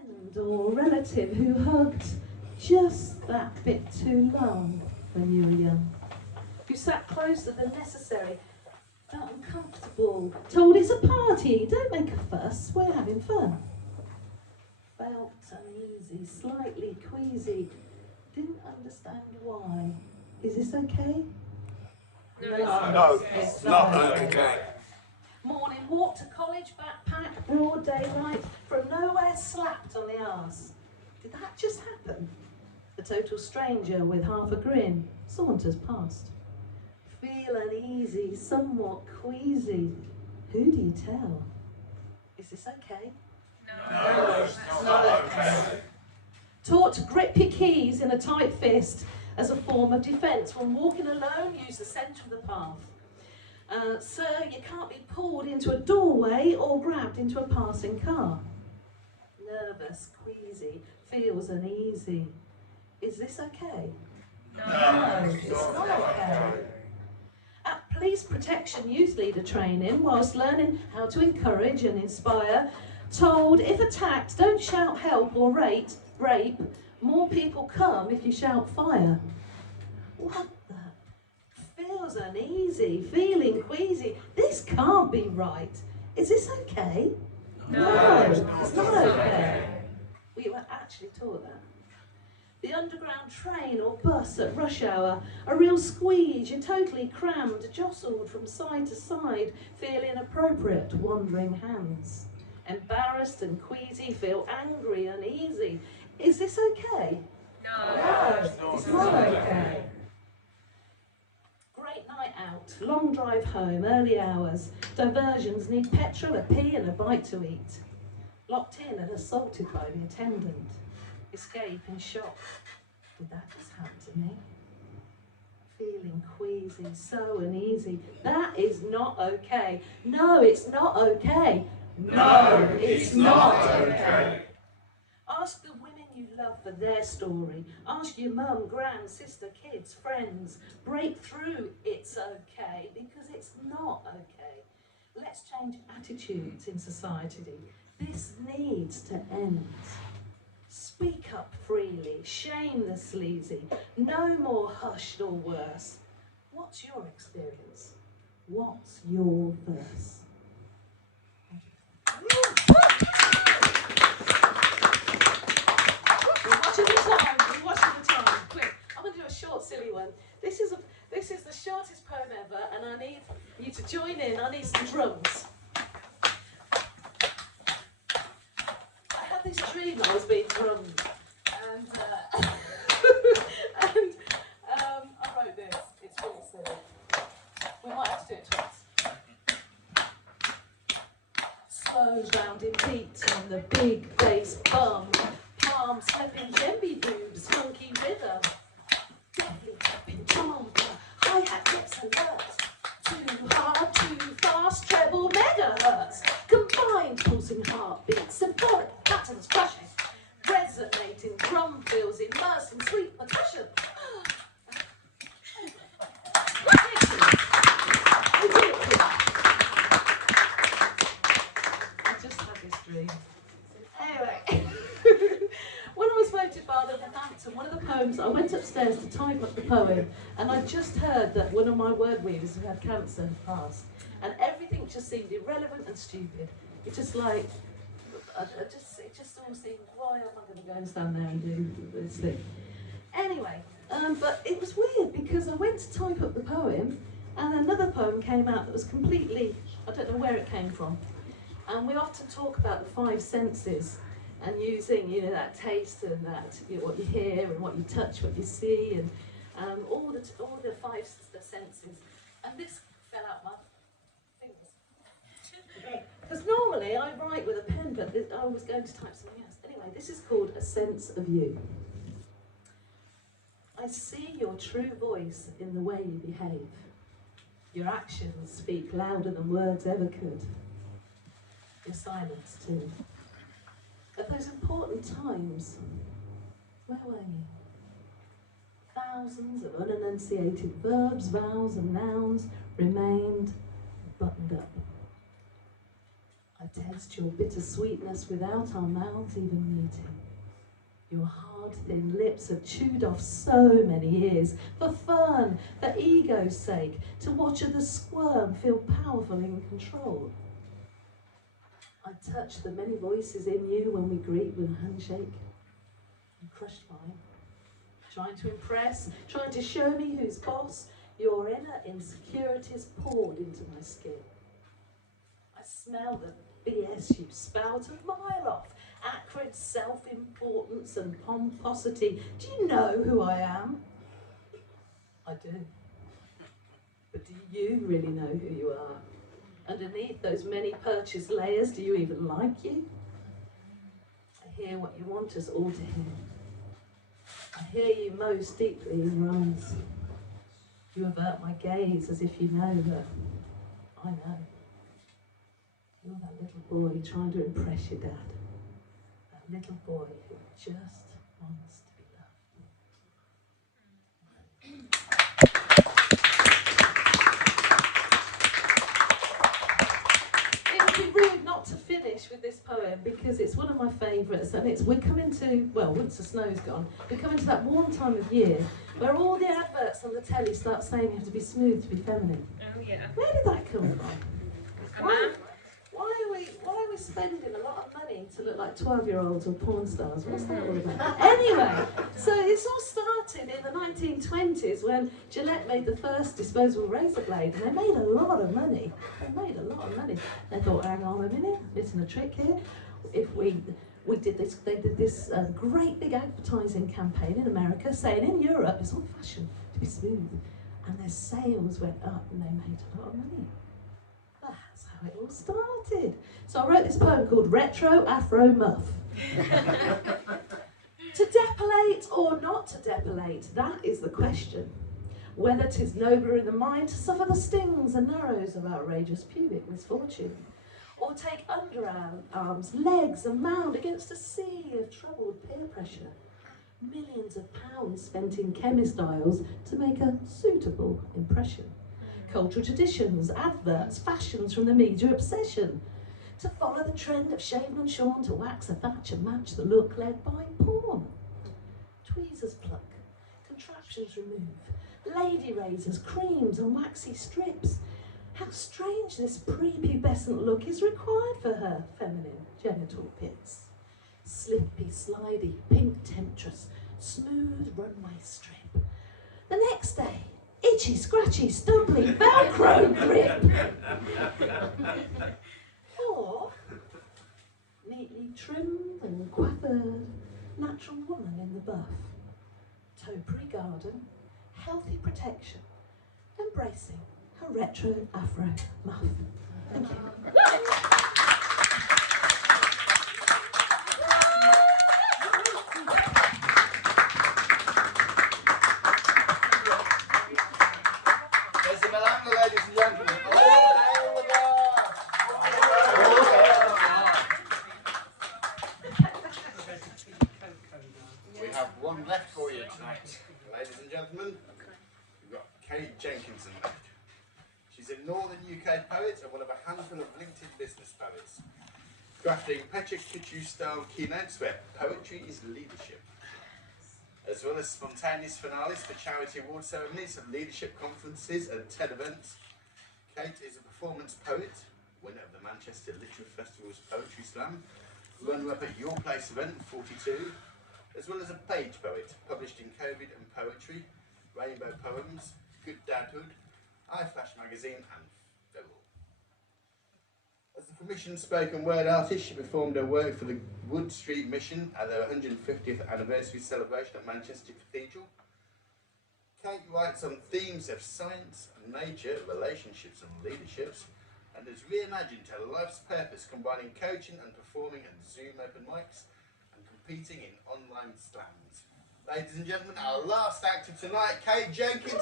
friend or relative who hugged just that bit too long when you were young? Who sat closer than necessary, felt uncomfortable, told it's a party, don't make a fuss, we're having fun. Felt uneasy, slightly queasy, didn't understand why. Is this okay? No, it's not not okay. Morning walk to college, backpack, broad daylight, from nowhere slapped on the arse. Did that just happen? A total stranger with half a grin saunters past. Feel uneasy, somewhat queasy. Who do you tell? Is this okay? No, it's not okay. Taught to grip your keys in a tight fist as a form of defence. When walking alone, use the centre of the path. Sir, you can't be pulled into a doorway or grabbed into a passing car. Nervous, queasy, feels uneasy. Is this okay? No, it's not okay. At police protection youth leader training, whilst learning how to encourage and inspire, told if attacked, don't shout help or rape. More people come if you shout fire. What the? Feels uneasy, feeling queasy. This can't be right. Is this okay? No, it's not okay. We were actually taught that. The underground train or bus at rush hour, a real squeeze, you're totally crammed, jostled from side to side, feel inappropriate, wandering hands. Embarrassed and queasy, feel angry, uneasy. Is this okay? No, it's not okay. Great night out, long drive home, early hours, diversions, need petrol, a pee and a bite to eat. Locked in and assaulted by the attendant. Escape in shock. Did that just happen to me? Feeling queasy, so uneasy. That is not okay. No, it's not okay. No, it's not okay. Ask the women you love for their story. Ask your mum, gran, sister, kids, friends. Break through it's okay, because it's not okay. Let's change attitudes in society. This needs to end. Speak up freely, shame the sleazy. No more hushed or worse. What's your experience? What's your verse? We're watching the time. Quick, I'm going to do a short, silly one. This is the shortest poem ever, and I need you to join in. I need some drums. I had this dream I was being drummed, and I wrote this. It's really silly. We might have to do it twice. Slow rounded beat on the big bass bum. Palms slapping djembe boobs, funky rhythm. Deadly tapping drum, hi-hat hips alert. Too hard, too fast, treble megahertz. Combined pulsing heartbeats, symphonic patterns crashing. Resonating drum fills, immersing sweet percussion. Ridiculous. I just had this dream. Anyway. When I was voted Father of the Hampton, one of the poems, I went upstairs to type up the poem, and I just heard that one of my word weavers who had cancer had passed, and everything just seemed irrelevant and stupid. It just like, it just all seemed, why am I going to go and stand there and do this thing? Anyway, but it was weird because I went to type up the poem, and another poem came out that was completely, I don't know where it came from. And we often talk about the five senses. And using, that taste and that, what you hear and what you touch, what you see, and all the five senses. And this fell out my fingers. Because normally I write with a pen, but I was going to type something else. Anyway, this is called A Sense of You. I see your true voice in the way you behave. Your actions speak louder than words ever could. Your silence too. At those important times, where were you? Thousands of unenunciated verbs, vowels and nouns remained buttoned up. I taste your bittersweetness without our mouths even meeting. Your hard, thin lips have chewed off so many years, for fun, for ego's sake, to watch others squirm, feel powerful in control. I touch the many voices in you when we greet with a handshake. You crushed mine, trying to impress, trying to show me who's boss. Your inner insecurities poured into my skin. I smell the BS you spout a mile off, acrid self-importance and pomposity. Do you know who I am? I do. But do you really know who you are? Underneath those many purchased layers, do you even like you? I hear what you want us all to hear. I hear you most deeply in your eyes. You avert my gaze as if you know that I know. You're that little boy trying to impress your dad. That little boy who just wants to be loved. It would be rude not to finish with this poem because it's one of my favourites, and we're coming to, well, once the snow's gone, we're coming to that warm time of year where all the adverts on the telly start saying you have to be smooth to be feminine. Oh yeah. Where did that come from? Why are we spending a lot of money to look like 12-year-olds or porn stars? What's that all about? Anyway, so it's all started in the 1920s when Gillette made the first disposable razor blade, and they made a lot of money. They thought, hang on a minute, missing a trick here. If we did this, they did this great big advertising campaign in America saying in Europe it's all fashion to be smooth, and their sales went up and they made a lot of money. That's how it all started. So I wrote this poem called Retro Afro Muff. To depilate or not to depilate, that is the question. Whether 'tis nobler in the mind to suffer the stings and narrows of outrageous pubic misfortune, or take underarms, legs, and mound against a sea of troubled peer pressure. Millions of pounds spent in chemist aisles to make a suitable impression. Cultural traditions, adverts, fashions from the media obsession. To follow the trend of shaven and shorn, to wax a thatch and match the look led by porn. Tweezers pluck, contraptions remove, lady razors, creams and waxy strips. How strange this prepubescent look is required for her feminine genital bits. Slippy, slidey, pink temptress, smooth runway strip. The next day, itchy, scratchy, stumbly, Velcro grip. Or neatly trimmed and coiffured, natural woman in the buff. Topiary garden, healthy protection, embracing her retro afro muff. Thank you. Ladies and gentlemen. We have one left for you tonight, ladies and gentlemen. We've got Kate Jenkinson left. She's a northern UK poet and one of a handful of LinkedIn business poets, crafting Pecha Kichu style keynotes where poetry is leadership, as well as spontaneous finales for charity award ceremonies and leadership conferences and TED events. Kate is a performance poet, winner of the Manchester Literary Festival's Poetry Slam, runner-up at Your Place event 42, as well as a page poet, published in COVID and Poetry, Rainbow Poems, Good Dadhood, iFlash magazine and Fiddle. As a commissioned spoken word artist, she performed her work for the Wood Street Mission at their 150th anniversary celebration at Manchester Cathedral. Kate writes on themes of science and nature, relationships and leaderships, and has reimagined her life's purpose, combining coaching and performing at Zoom open mics and competing in online slams. Ladies and gentlemen, our last actor tonight, Kate Jenkinson!